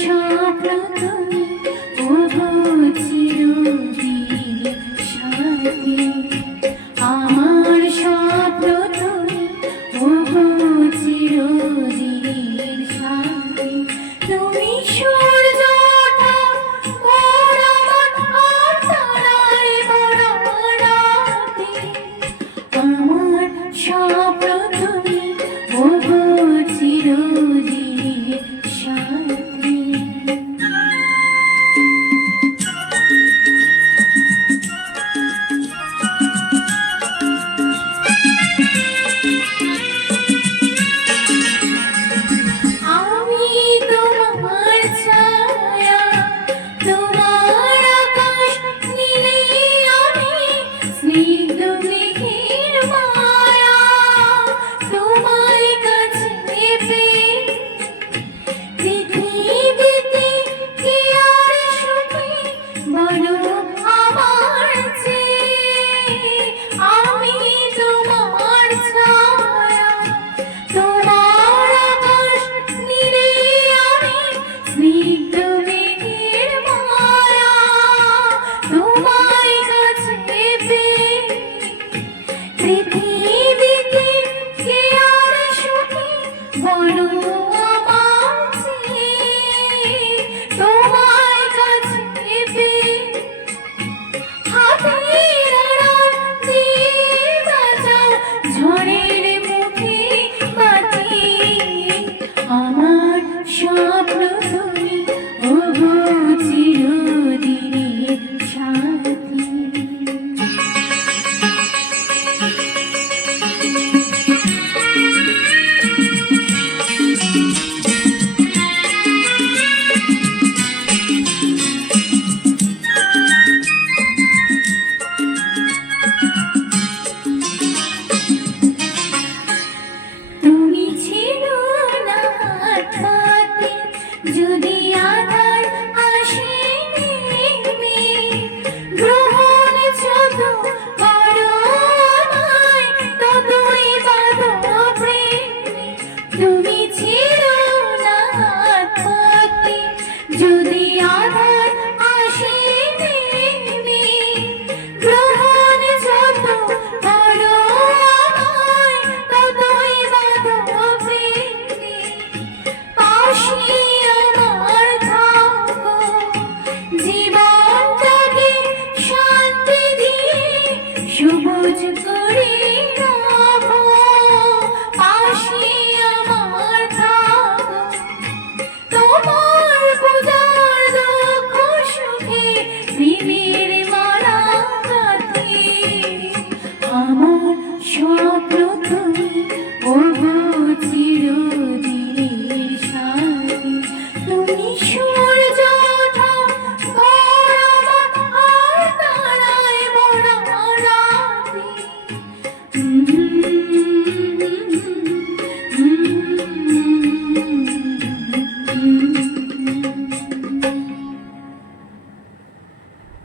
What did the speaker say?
স্বপ্ন তুমি ওগো চিরদিন সাথী, আমার স্বপ্ন তুমি ওগো চিরদিন সাথী। তুমি সূর্যটা ভোর আমার আর তারায় ভরা রাতে, আমার স্বপ্ন তুমি ওগো চিরদিন সাথী। আমি তোমার ছায়া, তোমার আকাশ নীলে আমি স্নিগ্ধ মেঘের মায়া, তোমায় কাছে পেয়ে পৃথিবীতে কি আর সুখী বলো আমার চেয়ে। আমি তোমার ছায়া, তোমার আকাশ নীলে আমি স্নিগ্ধ মেঘের মায়া, তোমায় কাছে পেয়ে পৃথিবীতে কে আর সুখী বলো আমার চেয়ে। তোমায় কাছে পেয়ে হাতের আড়াল দিয়ে বাঁচাও ঝড়ের মুখে বাতি, আমার স্বপ্ন তুমি ওগো চিরদিনের সাথী। তুমি ছিল না পাতে যদি আধার আসে নেমে, গ্রহণ যত করো আমায় ততই বাঁধো প্রেমে। তুমি ছিল না পাতে যদি আধার আসে নেমে, গ্রহণ যত করো আমায় ততই বাঁধো প্রেমে। পাশে আমার থাকো জীবনটাকে শান্তি দিয়ে সবুজ করে রাখো। পাশে আমার থাকো তোমার পূজার দুঃখ সুখে প্রেমের মালা গাঁথি, আমার স্বপ্ন তুমি ওগো